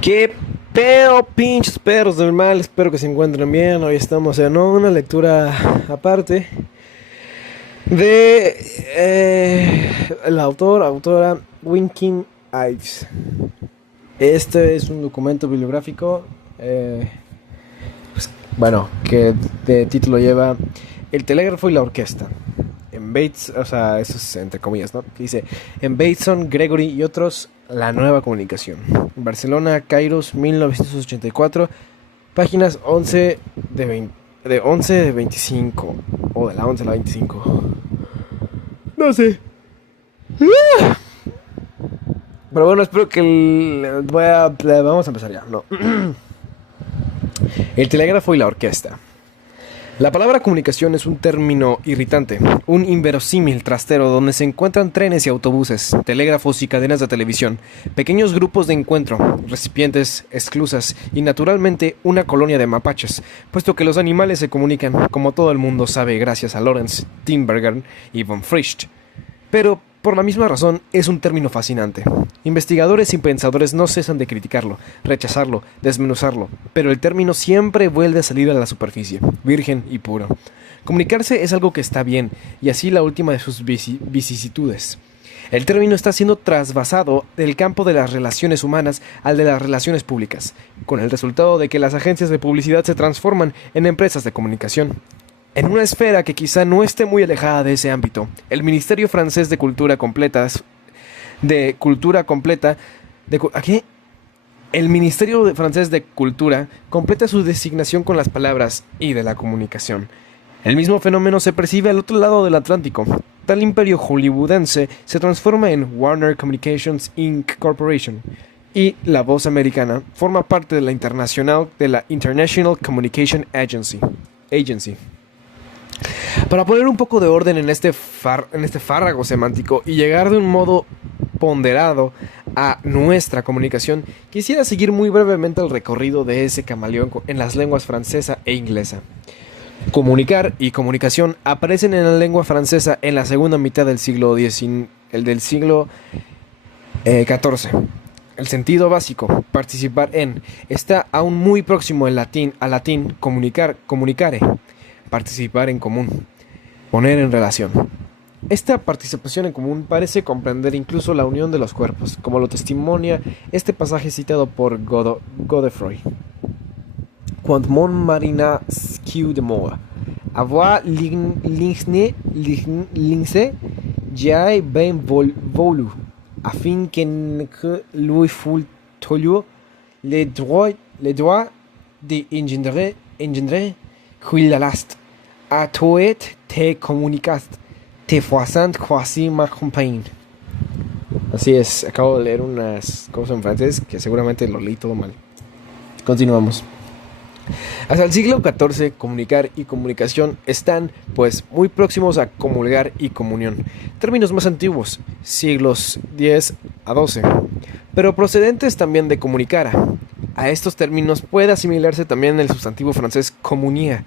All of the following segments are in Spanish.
¿Qué pedo, pinches perros del mal? Espero que se encuentren bien. Hoy estamos en una lectura aparte de la autora Winking Ives. Este es un documento bibliográfico, que de título lleva El telégrafo y la orquesta. En Bates, o sea, eso es entre comillas, ¿no? Dice, en Bateson, Gregory y otros, la nueva comunicación. Barcelona, Kairos, 1984, páginas 11 de 11 de 25, o de la 11 a la 25. No sé. Pero bueno, espero que vamos a empezar ya, ¿no? El telégrafo y la orquesta. La palabra comunicación es un término irritante, un inverosímil trastero donde se encuentran trenes y autobuses, telégrafos y cadenas de televisión, pequeños grupos de encuentro, recipientes, esclusas y naturalmente una colonia de mapaches, puesto que los animales se comunican, como todo el mundo sabe gracias a Lorenz, Tinbergen y von Frisch. Pero, por la misma razón, es un término fascinante. Investigadores y pensadores no cesan de criticarlo, rechazarlo, desmenuzarlo, pero el término siempre vuelve a salir a la superficie, virgen y puro. Comunicarse es algo que está bien, y así la última de sus vicisitudes. El término está siendo trasvasado del campo de las relaciones humanas al de las relaciones públicas, con el resultado de que las agencias de publicidad se transforman en empresas de comunicación. En una esfera que quizá no esté muy alejada de ese ámbito, el Ministerio Francés de Cultura Completa El Ministerio Francés de Cultura completa su designación con las palabras "y de la comunicación". El mismo fenómeno se percibe al otro lado del Atlántico. Tal imperio hollywoodense se transforma en Warner Communications Inc. Corporation, y la voz americana forma parte de la International Communication Agency. Para poner un poco de orden en este fárrago semántico y llegar de un modo ponderado a nuestra comunicación, quisiera seguir muy brevemente el recorrido de ese camaleón en las lenguas francesa e inglesa. Comunicar y comunicación aparecen en la lengua francesa en la segunda mitad del siglo XIV. El sentido básico, participar en, está aún muy próximo al latín comunicar, comunicare, participar en común, poner en relación. Esta participación en común parece comprender incluso la unión de los cuerpos, como lo testimonia este pasaje citado por Godefroy. Quand mon marina sciu de moi, avoir l'insne, j'aille ben volu, afin que lui fût tolu les droits de engendrer, qui la last, a toet te comunicast, te foisant quasi ma compagne. Así es, acabo de leer unas cosas en francés que seguramente lo leí todo mal. Continuamos. Hasta el siglo XIV, comunicar y comunicación están, pues, muy próximos a comulgar y comunión, términos más antiguos, siglos X a XII, pero procedentes también de comunicara. A estos términos puede asimilarse también el sustantivo francés communia,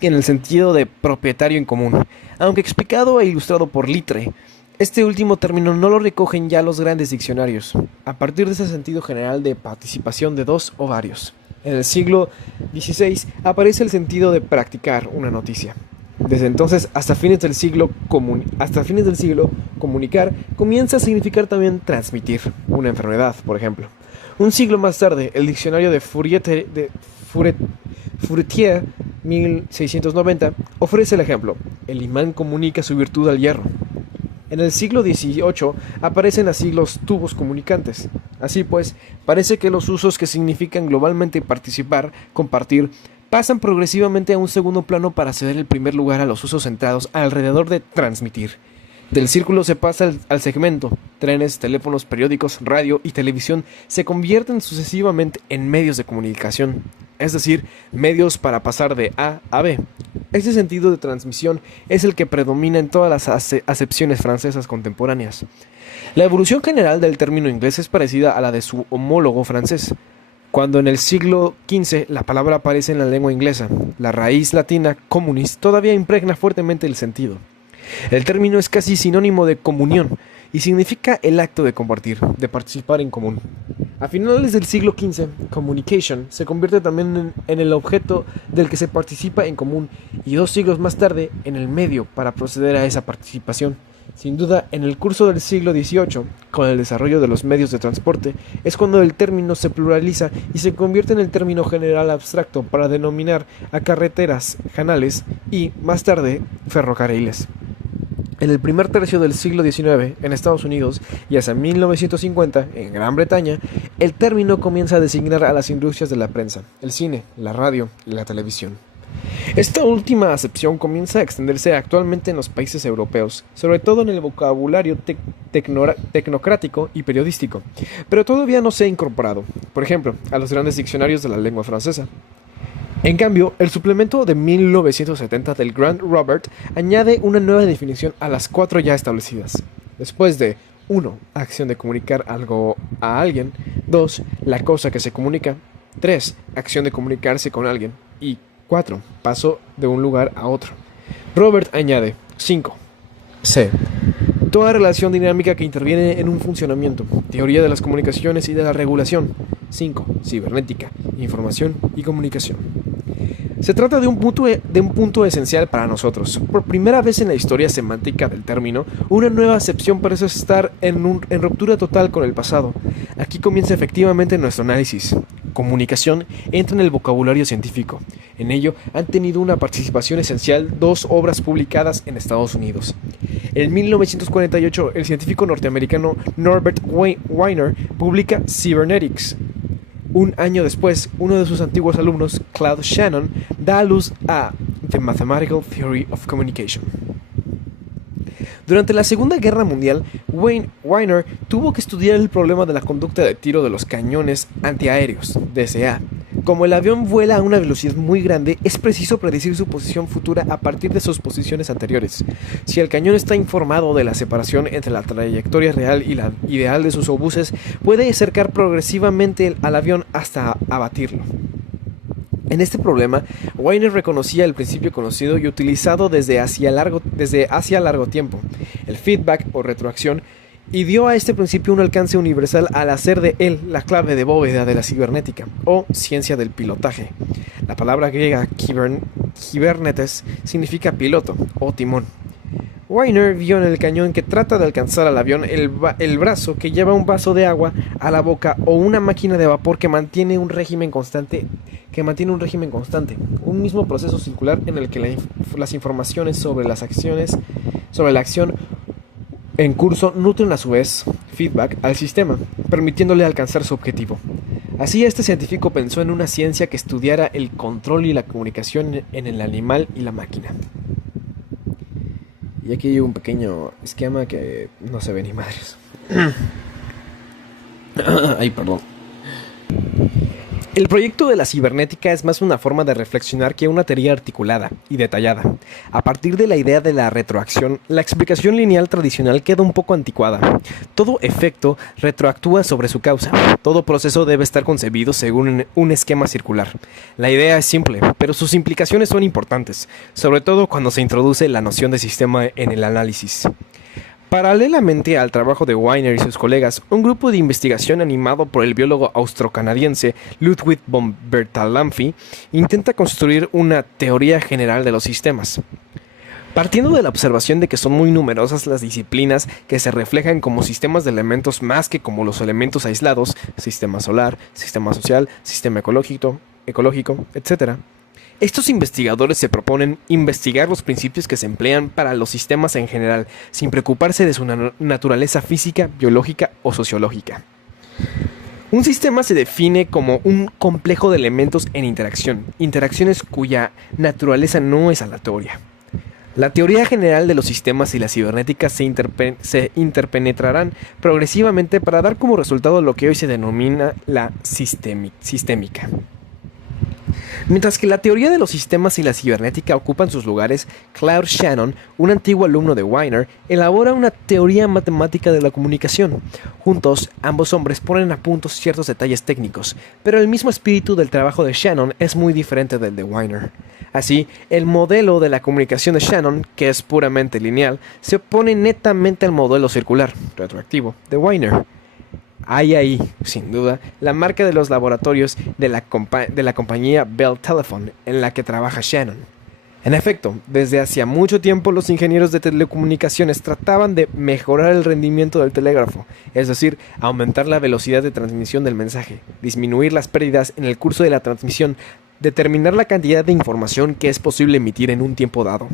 en el sentido de propietario en común, aunque explicado e ilustrado por Littre. Este último término no lo recogen ya los grandes diccionarios, a partir de ese sentido general de participación de dos o varios. En el siglo XVI aparece el sentido de practicar una noticia. Desde entonces hasta fines del siglo, comunicar comienza a significar también transmitir una enfermedad, por ejemplo. Un siglo más tarde, el diccionario de Furetière, 1690, ofrece el ejemplo: el imán comunica su virtud al hierro. En el siglo XVIII aparecen así los tubos comunicantes. Así pues, parece que los usos que significan globalmente participar, compartir, pasan progresivamente a un segundo plano para ceder el primer lugar a los usos centrados alrededor de transmitir. Del círculo se pasa al segmento. Trenes, teléfonos, periódicos, radio y televisión se convierten sucesivamente en medios de comunicación, es decir, medios para pasar de A a B. Este sentido de transmisión es el que predomina en todas las acepciones francesas contemporáneas. La evolución general del término inglés es parecida a la de su homólogo francés. Cuando en el siglo XV la palabra aparece en la lengua inglesa, la raíz latina communis todavía impregna fuertemente el sentido. El término es casi sinónimo de comunión y significa el acto de compartir, de participar en común. A finales del siglo XV, communication se convierte también en el objeto del que se participa en común y 2 siglos más tarde en el medio para proceder a esa participación. Sin duda, en el curso del siglo XVIII, con el desarrollo de los medios de transporte, es cuando el término se pluraliza y se convierte en el término general abstracto para denominar a carreteras, canales y, más tarde, ferrocarriles. En el primer tercio del siglo XIX, en Estados Unidos, y hasta 1950, en Gran Bretaña, el término comienza a designar a las industrias de la prensa, el cine, la radio y la televisión. Esta última acepción comienza a extenderse actualmente en los países europeos, sobre todo en el vocabulario tecnocrático y periodístico, pero todavía no se ha incorporado, por ejemplo, a los grandes diccionarios de la lengua francesa. En cambio, el suplemento de 1970 del Grant Robert añade una nueva definición a las 4 ya establecidas. Después de 1. Acción de comunicar algo a alguien. 2. La cosa que se comunica. 3. Acción de comunicarse con alguien. Y 4. Paso de un lugar a otro. Robert añade 5. C. Toda relación dinámica que interviene en un funcionamiento. Teoría de las comunicaciones y de la regulación. 5. Cibernética, información y comunicación. Se trata de un punto esencial para nosotros. Por primera vez en la historia semántica del término, una nueva acepción parece estar en ruptura total con el pasado. Aquí comienza efectivamente nuestro análisis. Comunicación entra en el vocabulario científico. En ello han tenido una participación esencial 2 obras publicadas en Estados Unidos. En 1948, el científico norteamericano Norbert Wiener publica Cybernetics. Un año después, uno de sus antiguos alumnos, Claude Shannon, da a luz a The Mathematical Theory of Communication. Durante la Segunda Guerra Mundial, Wiener tuvo que estudiar el problema de la conducta de tiro de los cañones antiaéreos, DCA. Como el avión vuela a una velocidad muy grande, es preciso predecir su posición futura a partir de sus posiciones anteriores. Si el cañón está informado de la separación entre la trayectoria real y la ideal de sus obuses, puede acercar progresivamente al avión hasta abatirlo. En este problema, Wiener reconocía el principio conocido y utilizado desde hacía largo tiempo, el feedback o retroacción, y dio a este principio un alcance universal al hacer de él la clave de bóveda de la cibernética, o ciencia del pilotaje. La palabra griega kybernetes significa piloto o timón. Wiener vio en el cañón que trata de alcanzar al avión el brazo que lleva un vaso de agua a la boca o una máquina de vapor que mantiene un régimen constante, un mismo proceso circular en el que las informaciones sobre la acción en curso nutren a su vez feedback al sistema, permitiéndole alcanzar su objetivo. Así, este científico pensó en una ciencia que estudiara el control y la comunicación en el animal y la máquina. Y aquí hay un pequeño esquema que no se ve ni madres. Ay, perdón. El proyecto de la cibernética es más una forma de reflexionar que una teoría articulada y detallada. A partir de la idea de la retroacción, la explicación lineal tradicional queda un poco anticuada. Todo efecto retroactúa sobre su causa. Todo proceso debe estar concebido según un esquema circular. La idea es simple, pero sus implicaciones son importantes, sobre todo cuando se introduce la noción de sistema en el análisis. Paralelamente al trabajo de Wiener y sus colegas, un grupo de investigación animado por el biólogo austrocanadiense Ludwig von Bertalanffy intenta construir una teoría general de los sistemas. Partiendo de la observación de que son muy numerosas las disciplinas que se reflejan como sistemas de elementos más que como los elementos aislados, sistema solar, sistema social, sistema ecológico, etc., estos investigadores se proponen investigar los principios que se emplean para los sistemas en general, sin preocuparse de su naturaleza física, biológica o sociológica. Un sistema se define como un complejo de elementos en interacciones cuya naturaleza no es aleatoria. La teoría general de los sistemas y la cibernética se interpenetrarán progresivamente para dar como resultado lo que hoy se denomina la sistémica. Mientras que la teoría de los sistemas y la cibernética ocupan sus lugares, Claude Shannon, un antiguo alumno de Wiener, elabora una teoría matemática de la comunicación. Juntos, ambos hombres ponen a punto ciertos detalles técnicos, pero el mismo espíritu del trabajo de Shannon es muy diferente del de Wiener. Así, el modelo de la comunicación de Shannon, que es puramente lineal, se opone netamente al modelo circular, retroactivo, de Wiener. Hay ahí, sin duda, la marca de los laboratorios de la compañía Bell Telephone en la que trabaja Shannon. En efecto, desde hacía mucho tiempo los ingenieros de telecomunicaciones trataban de mejorar el rendimiento del telégrafo, es decir, aumentar la velocidad de transmisión del mensaje, disminuir las pérdidas en el curso de la transmisión, determinar la cantidad de información que es posible emitir en un tiempo dado.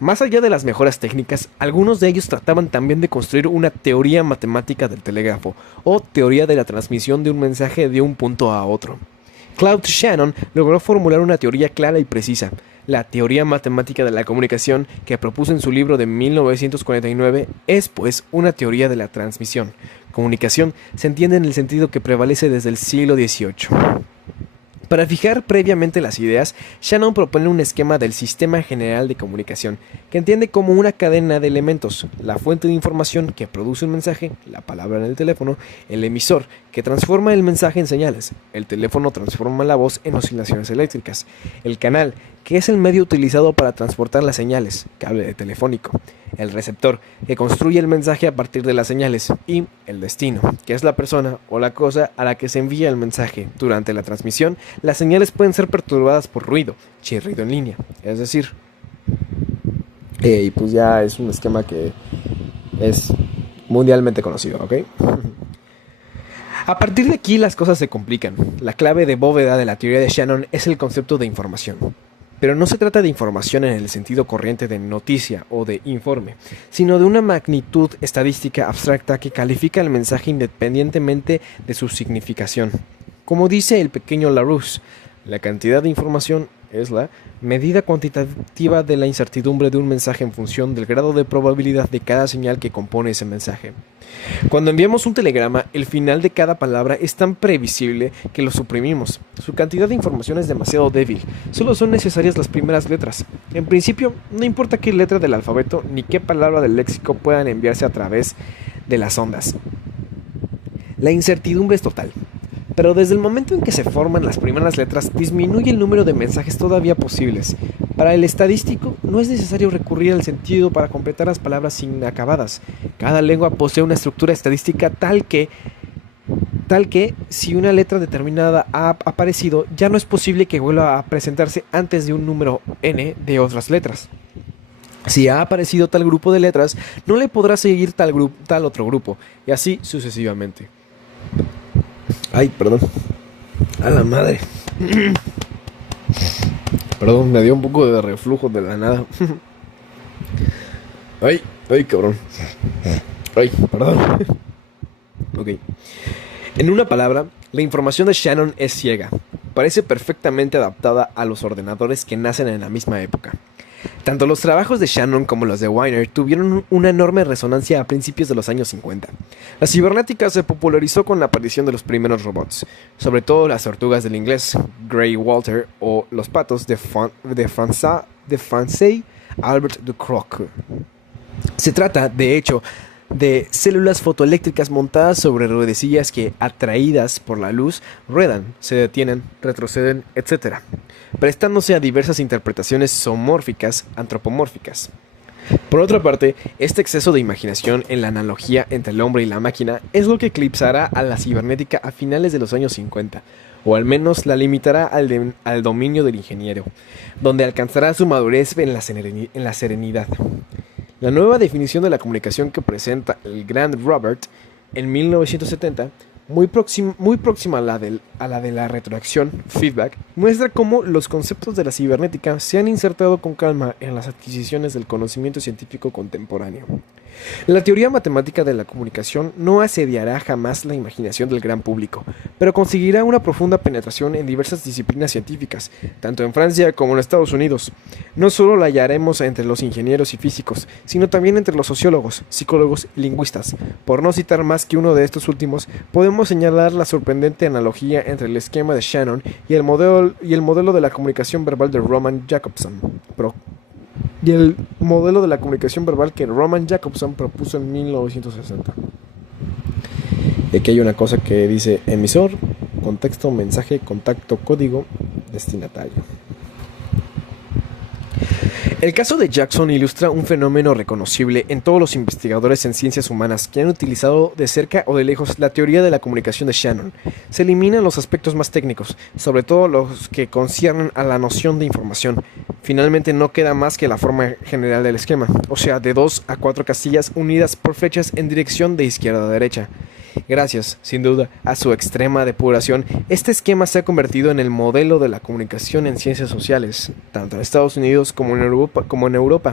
Más allá de las mejoras técnicas, algunos de ellos trataban también de construir una teoría matemática del telégrafo, o teoría de la transmisión de un mensaje de un punto a otro. Claude Shannon logró formular una teoría clara y precisa, la teoría matemática de la comunicación que propuso en su libro de 1949 es, pues, una teoría de la transmisión. Comunicación se entiende en el sentido que prevalece desde el siglo XVIII. Para fijar previamente las ideas, Shannon propone un esquema del sistema general de comunicación, que entiende como una cadena de elementos, la fuente de información que produce un mensaje, la palabra en el teléfono, el emisor, que transforma el mensaje en señales, el teléfono transforma la voz en oscilaciones eléctricas, el canal, que es el medio utilizado para transportar las señales, cable telefónico, el receptor, que construye el mensaje a partir de las señales, y el destino, que es la persona o la cosa a la que se envía el mensaje. Durante la transmisión, las señales pueden ser perturbadas por ruido, chirrido en línea, es decir, y pues ya es un esquema que es mundialmente conocido, ¿ok? A partir de aquí las cosas se complican. La clave de bóveda de la teoría de Shannon es el concepto de información. Pero no se trata de información en el sentido corriente de noticia o de informe, sino de una magnitud estadística abstracta que califica el mensaje independientemente de su significación. Como dice el pequeño Larousse, la cantidad de información es la medida cuantitativa de la incertidumbre de un mensaje en función del grado de probabilidad de cada señal que compone ese mensaje. Cuando enviamos un telegrama, el final de cada palabra es tan previsible que lo suprimimos. Su cantidad de información es demasiado débil, solo son necesarias las primeras letras. En principio, no importa qué letra del alfabeto ni qué palabra del léxico puedan enviarse a través de las ondas. La incertidumbre es total. Pero desde el momento en que se forman las primeras letras, disminuye el número de mensajes todavía posibles. Para el estadístico, no es necesario recurrir al sentido para completar las palabras inacabadas. Cada lengua posee una estructura estadística tal que si una letra determinada ha aparecido, ya no es posible que vuelva a presentarse antes de un número n de otras letras. Si ha aparecido tal grupo de letras, no le podrá seguir tal otro grupo, y así sucesivamente. Ay, perdón. A la madre. Perdón, me dio un poco de reflujo de la nada. Ay, cabrón. Ay, perdón. Ok. En una palabra, la información de Shannon es ciega. Parece perfectamente adaptada a los ordenadores que nacen en la misma época. Tanto los trabajos de Shannon como los de Wiener tuvieron una enorme resonancia a principios de los años 50. La cibernética se popularizó con la aparición de los primeros robots, sobre todo las tortugas del inglés Grey Walter o los patos de Francais Albert Ducrocq. Se trata, de hecho, de células fotoeléctricas montadas sobre ruedecillas que, atraídas por la luz, ruedan, se detienen, retroceden, etc., prestándose a diversas interpretaciones zoomórficas, antropomórficas. Por otra parte, este exceso de imaginación en la analogía entre el hombre y la máquina es lo que eclipsará a la cibernética a finales de los años 50, o al menos la limitará al dominio del ingeniero, donde alcanzará su madurez en la serenidad. La nueva definición de la comunicación que presenta el gran Robert en 1970, muy próxima a la de la retroacción, feedback, muestra cómo los conceptos de la cibernética se han insertado con calma en las adquisiciones del conocimiento científico contemporáneo. La teoría matemática de la comunicación no asediará jamás la imaginación del gran público, pero conseguirá una profunda penetración en diversas disciplinas científicas, tanto en Francia como en Estados Unidos. No solo la hallaremos entre los ingenieros y físicos, sino también entre los sociólogos, psicólogos y lingüistas. Por no citar más que uno de estos últimos, podemos señalar la sorprendente analogía entre el esquema de Shannon y el modelo de la comunicación verbal de Roman Jakobson. Y el modelo de la comunicación verbal que Roman Jakobson propuso en 1960. Y aquí hay una cosa que dice emisor, contexto, mensaje, contacto, código, destinatario. El caso de Jackson ilustra un fenómeno reconocible en todos los investigadores en ciencias humanas que han utilizado de cerca o de lejos la teoría de la comunicación de Shannon. Se eliminan los aspectos más técnicos, sobre todo los que conciernen a la noción de información. Finalmente no queda más que la forma general del esquema, o sea, de 2 a 4 casillas unidas por flechas en dirección de izquierda a derecha. Gracias, sin duda, a su extrema depuración, este esquema se ha convertido en el modelo de la comunicación en ciencias sociales, tanto en Estados Unidos como en Europa.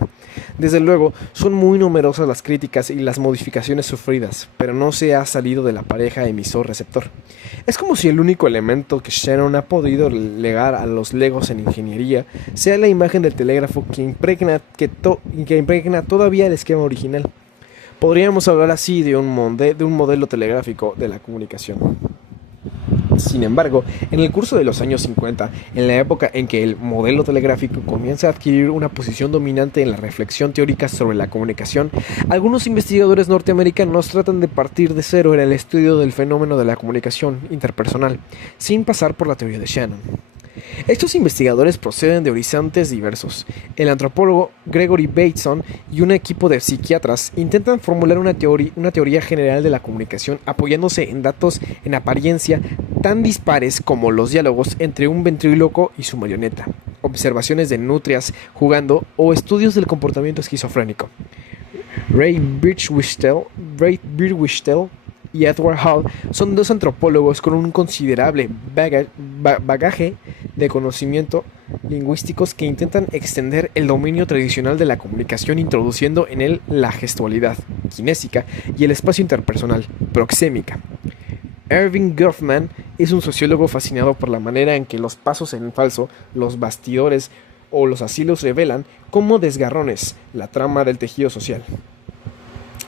Desde luego, son muy numerosas las críticas y las modificaciones sufridas, pero no se ha salido de la pareja emisor-receptor. Es como si el único elemento que Shannon ha podido legar a los legos en ingeniería sea la imagen del telégrafo que impregna todavía el esquema original. Podríamos hablar así de un modelo telegráfico de la comunicación. Sin embargo, en el curso de los años 50, en la época en que el modelo telegráfico comienza a adquirir una posición dominante en la reflexión teórica sobre la comunicación, algunos investigadores norteamericanos tratan de partir de cero en el estudio del fenómeno de la comunicación interpersonal, sin pasar por la teoría de Shannon. Estos investigadores proceden de horizontes diversos. El antropólogo Gregory Bateson y un equipo de psiquiatras intentan formular una teoría general de la comunicación apoyándose en datos en apariencia tan dispares como los diálogos entre un ventríloco y su marioneta, observaciones de nutrias jugando o estudios del comportamiento esquizofrénico. Ray Birdwhistell y Edward Hall son dos antropólogos con un considerable bagaje de conocimiento lingüísticos que intentan extender el dominio tradicional de la comunicación introduciendo en él la gestualidad, kinésica y el espacio interpersonal, proxémica. Erving Goffman es un sociólogo fascinado por la manera en que los pasos en falso, los bastidores o los asilos revelan como desgarrones la trama del tejido social.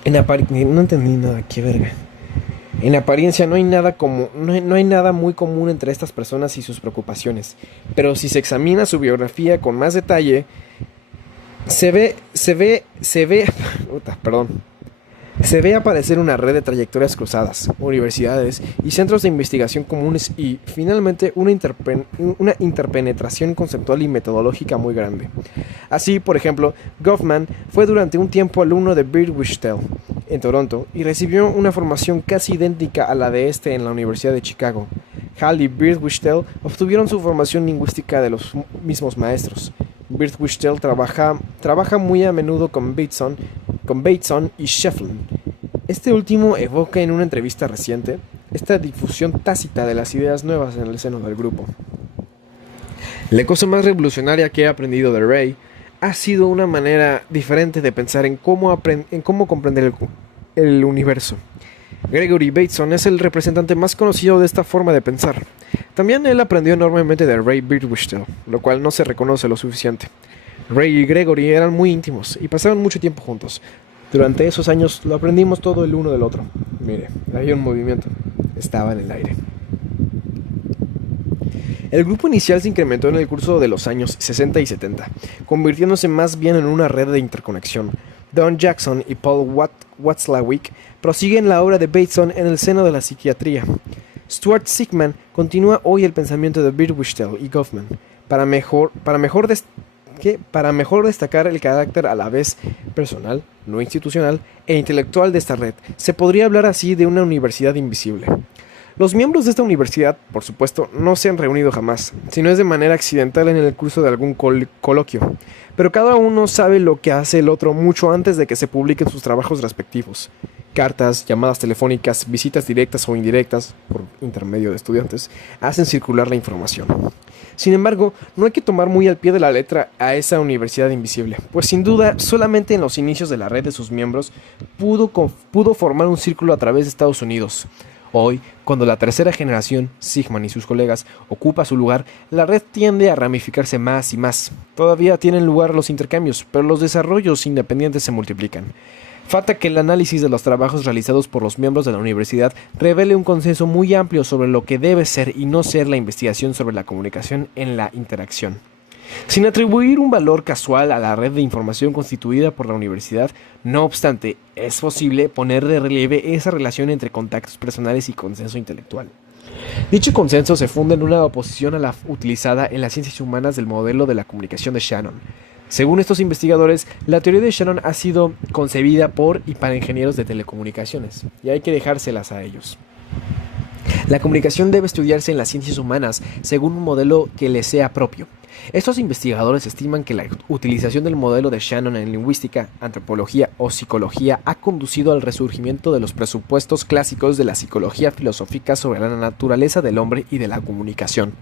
No entendí nada, qué verga. En apariencia no hay nada muy común entre estas personas y sus preocupaciones, pero si se examina su biografía con más detalle, se ve aparecer una red de trayectorias cruzadas, universidades y centros de investigación comunes y, finalmente, una interpenetración conceptual y metodológica muy grande. Así, por ejemplo, Goffman fue durante un tiempo alumno de Birdwhistell en Toronto y recibió una formación casi idéntica a la de este en la Universidad de Chicago. Hall y Birdwhistell obtuvieron su formación lingüística de los mismos maestros. Birdwhistell trabaja muy a menudo con Bateson y Shefflin. Este último evoca en una entrevista reciente esta difusión tácita de las ideas nuevas en el seno del grupo. La cosa más revolucionaria que he aprendido de Ray ha sido una manera diferente de pensar en cómo comprender el universo. Gregory Bateson es el representante más conocido de esta forma de pensar. También él aprendió enormemente de Ray Birdwhistell, lo cual no se reconoce lo suficiente. Ray y Gregory eran muy íntimos y pasaron mucho tiempo juntos. Durante esos años lo aprendimos todo el uno del otro. Mire, había un movimiento. Estaba en el aire. El grupo inicial se incrementó en el curso de los años 60 y 70, convirtiéndose más bien en una red de interconexión. Don Jackson y Paul Watzlawick prosiguen la obra de Bateson en el seno de la psiquiatría. Stuart Sigman continúa hoy el pensamiento de Birdwhistell y Goffman, para mejor destacar el carácter a la vez personal, no institucional e intelectual de esta red. Se podría hablar así de una universidad invisible. Los miembros de esta universidad, por supuesto, no se han reunido jamás, sino es de manera accidental en el curso de algún coloquio, pero cada uno sabe lo que hace el otro mucho antes de que se publiquen sus trabajos respectivos. cartas, llamadas telefónicas, visitas directas o indirectas por intermedio de estudiantes, hacen circular la información. Sin embargo, no hay que tomar muy al pie de la letra a esa universidad invisible, pues sin duda, solamente en los inicios de la red de sus miembros pudo formar un círculo a través de Estados Unidos. Hoy, cuando la tercera generación, Sigman y sus colegas, ocupa su lugar, la red tiende a ramificarse más y más. Todavía tienen lugar los intercambios, pero los desarrollos independientes se multiplican. Falta que el análisis de los trabajos realizados por los miembros de la universidad revele un consenso muy amplio sobre lo que debe ser y no ser la investigación sobre la comunicación en la interacción. Sin atribuir un valor casual a la red de información constituida por la universidad, no obstante, es posible poner de relieve esa relación entre contactos personales y consenso intelectual. Dicho consenso se funda en una oposición a la utilizada en las ciencias humanas del modelo de la comunicación de Shannon. Según estos investigadores, la teoría de Shannon ha sido concebida por y para ingenieros de telecomunicaciones, y hay que dejárselas a ellos. La comunicación debe estudiarse en las ciencias humanas según un modelo que le sea propio. Estos investigadores estiman que la utilización del modelo de Shannon en lingüística, antropología o psicología ha conducido al resurgimiento de los presupuestos clásicos de la psicología filosófica sobre la naturaleza del hombre y de la comunicación.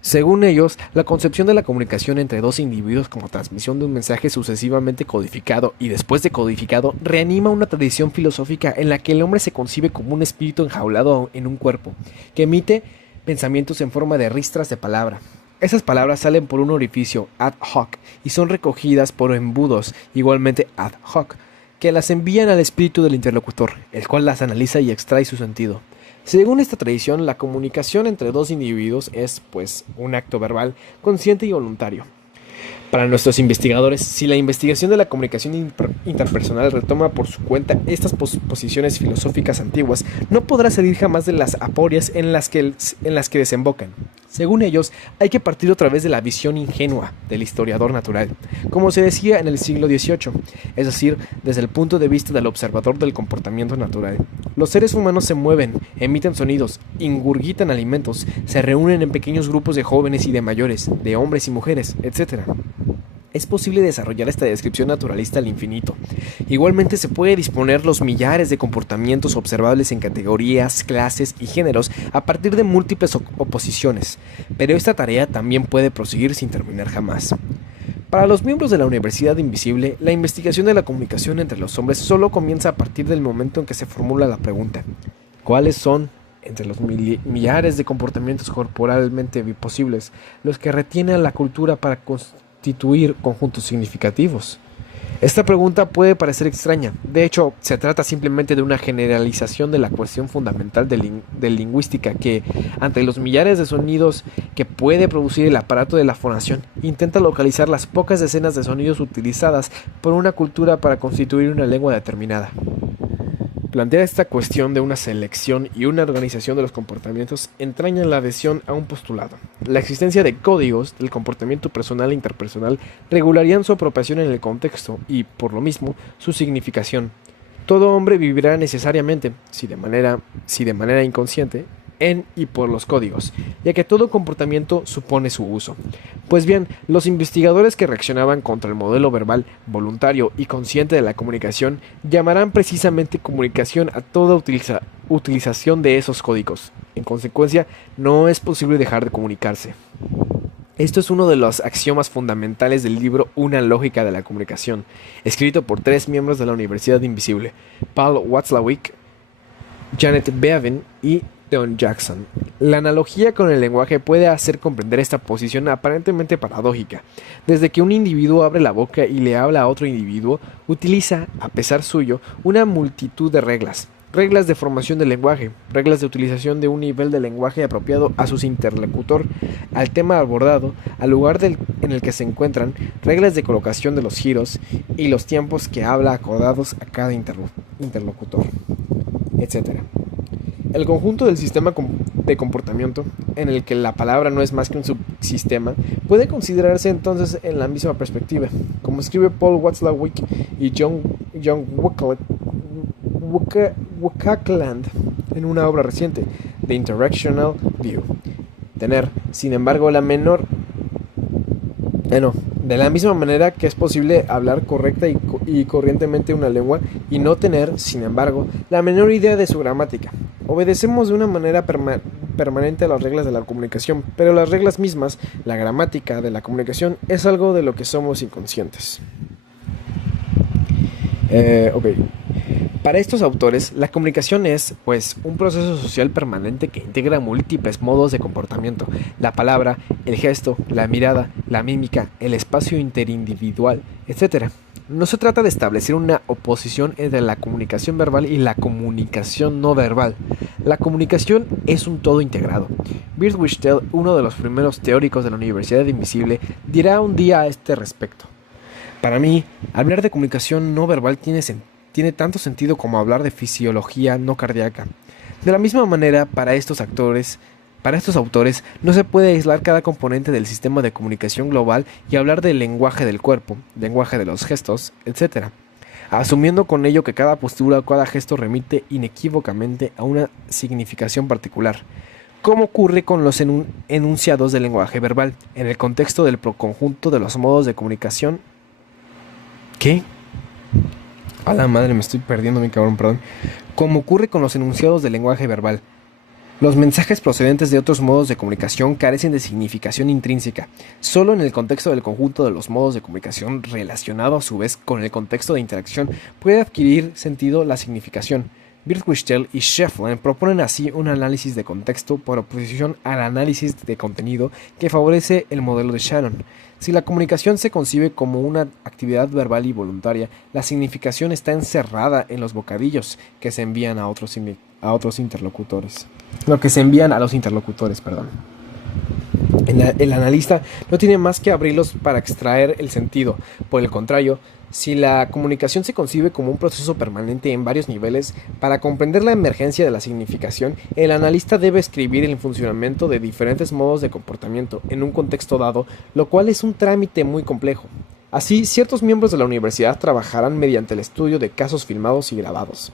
Según ellos, la concepción de la comunicación entre dos individuos como transmisión de un mensaje sucesivamente codificado y después de codificado reanima una tradición filosófica en la que el hombre se concibe como un espíritu enjaulado en un cuerpo, que emite pensamientos en forma de ristras de palabra. Esas palabras salen por un orificio ad hoc y son recogidas por embudos igualmente ad hoc, que las envían al espíritu del interlocutor, el cual las analiza y extrae su sentido. Según esta tradición, la comunicación entre dos individuos es, pues, un acto verbal, consciente y voluntario. Para nuestros investigadores, si la investigación de la comunicación interpersonal retoma por su cuenta estas posiciones filosóficas antiguas, no podrá salir jamás de las aporias en las que desembocan. Según ellos, hay que partir otra vez de la visión ingenua del historiador natural, como se decía en el siglo XVIII, es decir, desde el punto de vista del observador del comportamiento natural. Los seres humanos se mueven, emiten sonidos, ingurgitan alimentos, se reúnen en pequeños grupos de jóvenes y de mayores, de hombres y mujeres, etc. Es posible desarrollar esta descripción naturalista al infinito. Igualmente se puede disponer los millares de comportamientos observables en categorías, clases y géneros a partir de múltiples oposiciones, pero esta tarea también puede proseguir sin terminar jamás. Para los miembros de la Universidad Invisible, la investigación de la comunicación entre los hombres solo comienza a partir del momento en que se formula la pregunta: ¿cuáles son, entre los millares de comportamientos corporalmente posibles, los que retiene a la cultura para constituir conjuntos significativos? Esta pregunta puede parecer extraña. De hecho, se trata simplemente de una generalización de la cuestión fundamental de lingüística que, ante los millares de sonidos que puede producir el aparato de la fonación, intenta localizar las pocas decenas de sonidos utilizadas por una cultura para constituir una lengua determinada. Plantear esta cuestión de una selección y una organización de los comportamientos entraña la adhesión a un postulado. La existencia de códigos del comportamiento personal e interpersonal regularían su apropiación en el contexto y, por lo mismo, su significación. Todo hombre vivirá necesariamente, si de manera inconsciente, en y por los códigos, ya que todo comportamiento supone su uso. Pues bien, los investigadores que reaccionaban contra el modelo verbal, voluntario y consciente de la comunicación llamarán precisamente comunicación a toda utilización de esos códigos. En consecuencia, no es posible dejar de comunicarse. Esto es uno de los axiomas fundamentales del libro Una lógica de la comunicación, escrito por 3 miembros de la Universidad Invisible: Paul Watzlawick, Janet Bevan y Don Jackson. La analogía con el lenguaje puede hacer comprender esta posición aparentemente paradójica. Desde que un individuo abre la boca y le habla a otro individuo, utiliza, a pesar suyo, una multitud de reglas. Reglas de formación del lenguaje, reglas de utilización de un nivel de lenguaje apropiado a su interlocutor, al tema abordado, al lugar en el que se encuentran, reglas de colocación de los giros y los tiempos que habla acordados a cada interlocutor, etc. El conjunto del sistema de comportamiento, en el que la palabra no es más que un subsistema, puede considerarse entonces en la misma perspectiva, como escribe Paul Watzlawick y John Buckland en una obra reciente, The Interactional View. Tener, sin embargo, De la misma manera que es posible hablar correcta y corrientemente una lengua y no tener, sin embargo, la menor idea de su gramática. Obedecemos de una manera permanente a las reglas de la comunicación, pero las reglas mismas, la gramática de la comunicación, es algo de lo que somos inconscientes. Ok. Para estos autores, la comunicación es, pues, un proceso social permanente que integra múltiples modos de comportamiento: la palabra, el gesto, la mirada, la mímica, el espacio interindividual, etc. No se trata de establecer una oposición entre la comunicación verbal y la comunicación no verbal. La comunicación es un todo integrado. Bert Wistel, uno de los primeros teóricos de la Universidad de Invisible, dirá un día a este respecto: para mí, hablar de comunicación no verbal tiene tanto sentido como hablar de fisiología no cardíaca. De la misma manera, para estos autores, no se puede aislar cada componente del sistema de comunicación global y hablar del lenguaje del cuerpo, lenguaje de los gestos, etc., asumiendo con ello que cada postura o cada gesto remite inequívocamente a una significación particular, como ocurre con los enunciados del lenguaje verbal, en el contexto del conjunto de los modos de comunicación. ¿Qué? A la madre, me estoy perdiendo, mi cabrón, perdón. Como ocurre con los enunciados del lenguaje verbal, los mensajes procedentes de otros modos de comunicación carecen de significación intrínseca. Solo en el contexto del conjunto de los modos de comunicación relacionado a su vez con el contexto de interacción puede adquirir sentido la significación. Bert Wistel y Schefflin proponen así un análisis de contexto por oposición al análisis de contenido que favorece el modelo de Shannon. Si la comunicación se concibe como una actividad verbal y voluntaria, la significación está encerrada en los bocadillos que se envían a otros interlocutores. Lo que se envían a los interlocutores, perdón. El analista no tiene más que abrirlos para extraer el sentido. Por el contrario, si la comunicación se concibe como un proceso permanente en varios niveles, para comprender la emergencia de la significación, el analista debe escribir el funcionamiento de diferentes modos de comportamiento en un contexto dado, lo cual es un trámite muy complejo. Así, ciertos miembros de la universidad trabajarán mediante el estudio de casos filmados y grabados.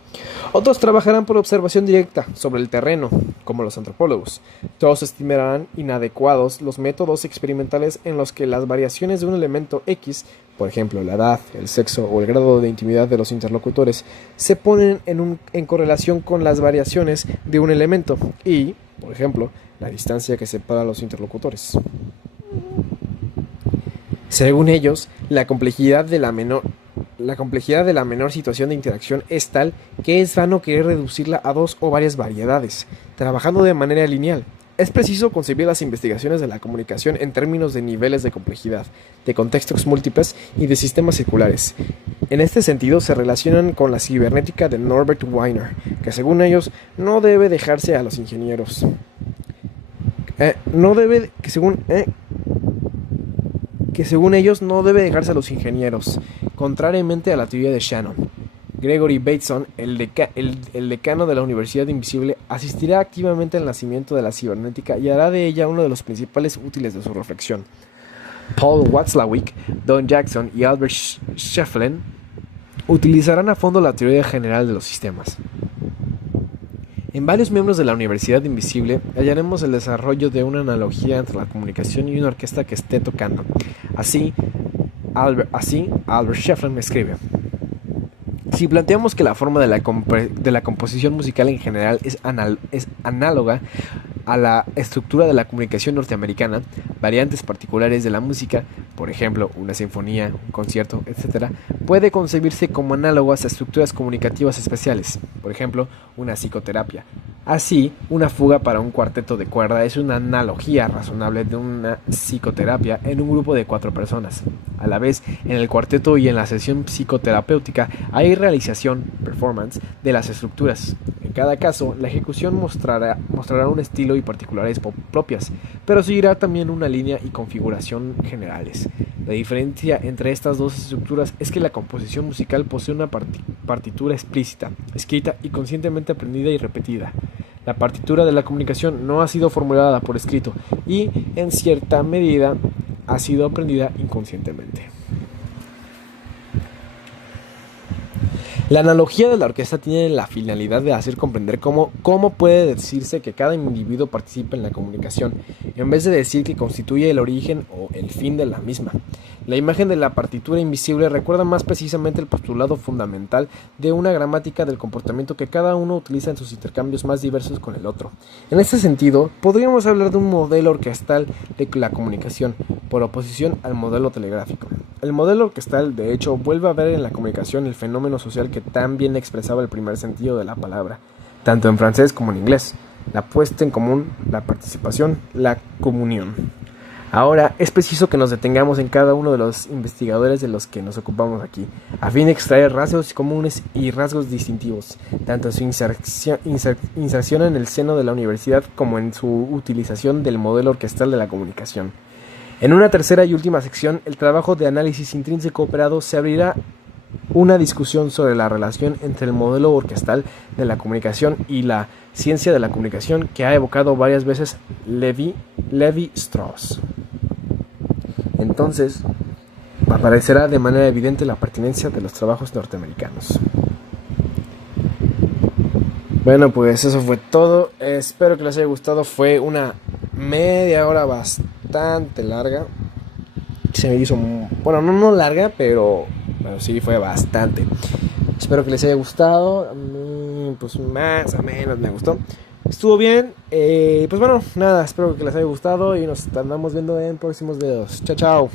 Otros trabajarán por observación directa sobre el terreno, como los antropólogos. Todos estimarán inadecuados los métodos experimentales en los que las variaciones de un elemento X, por ejemplo la edad, el sexo o el grado de intimidad de los interlocutores, se ponen en correlación con las variaciones de un elemento y, por ejemplo, la distancia que separa a los interlocutores. Según ellos, la complejidad de la menor situación de interacción es tal que es vano querer reducirla a dos o varias variedades, trabajando de manera lineal. Es preciso concebir las investigaciones de la comunicación en términos de niveles de complejidad, de contextos múltiples y de sistemas circulares. En este sentido, se relacionan con la cibernética de Norbert Wiener, que según ellos no debe dejarse a los ingenieros. Según ellos no debe dejarse a los ingenieros, contrariamente a la teoría de Shannon. Gregory Bateson, el decano de la Universidad de Invisible, asistirá activamente al nacimiento de la cibernética y hará de ella uno de los principales útiles de su reflexión. Paul Watzlawick, Don Jackson y Albert Schefflin utilizarán a fondo la teoría general de los sistemas. En varios miembros de la Universidad de Invisible hallaremos el desarrollo de una analogía entre la comunicación y una orquesta que esté tocando. Así, Albert Schefflin escribe: si planteamos que la forma de la composición musical en general es análoga a la estructura de la comunicación norteamericana, variantes particulares de la música, por ejemplo, una sinfonía, un concierto, etc., puede concebirse como análogas a estructuras comunicativas especiales, por ejemplo, una psicoterapia. Así, una fuga para un cuarteto de cuerda es una analogía razonable de una psicoterapia en un grupo de 4 personas. A la vez, en el cuarteto y en la sesión psicoterapéutica hay realización, performance, de las estructuras. En cada caso, la ejecución mostrará un estilo y particularidades propias, pero seguirá también una línea y configuración generales. La diferencia entre estas dos estructuras es que la composición musical posee una partitura explícita, escrita y conscientemente aprendida y repetida. La partitura de la comunicación no ha sido formulada por escrito y, en cierta medida, ha sido aprendida inconscientemente. La analogía de la orquesta tiene la finalidad de hacer comprender cómo puede decirse que cada individuo participa en la comunicación, en vez de decir que constituye el origen o el fin de la misma. La imagen de la partitura invisible recuerda más precisamente el postulado fundamental de una gramática del comportamiento que cada uno utiliza en sus intercambios más diversos con el otro. En este sentido, podríamos hablar de un modelo orquestal de la comunicación, por oposición al modelo telegráfico. El modelo orquestal, de hecho, vuelve a ver en la comunicación el fenómeno social que tan bien expresaba el primer sentido de la palabra, tanto en francés como en inglés: la puesta en común, la participación, la comunión. Ahora, es preciso que nos detengamos en cada uno de los investigadores de los que nos ocupamos aquí, a fin de extraer rasgos comunes y rasgos distintivos, tanto en su inserción en el seno de la universidad como en su utilización del modelo orquestal de la comunicación. En una tercera y última sección, el trabajo de análisis intrínseco operado, se abrirá una discusión sobre la relación entre el modelo orquestal de la comunicación y la ciencia de la comunicación que ha evocado varias veces Levi-Strauss. Entonces, aparecerá de manera evidente la pertinencia de los trabajos norteamericanos. Bueno, pues eso fue todo. Espero que les haya gustado. Fue una media hora bastante larga. Se me hizo, bueno, no larga, pero sí fue bastante. Espero que les haya gustado. Pues más o menos me gustó. Estuvo bien. Pues bueno, nada, espero que les haya gustado y nos andamos viendo en próximos videos. Chao, chao.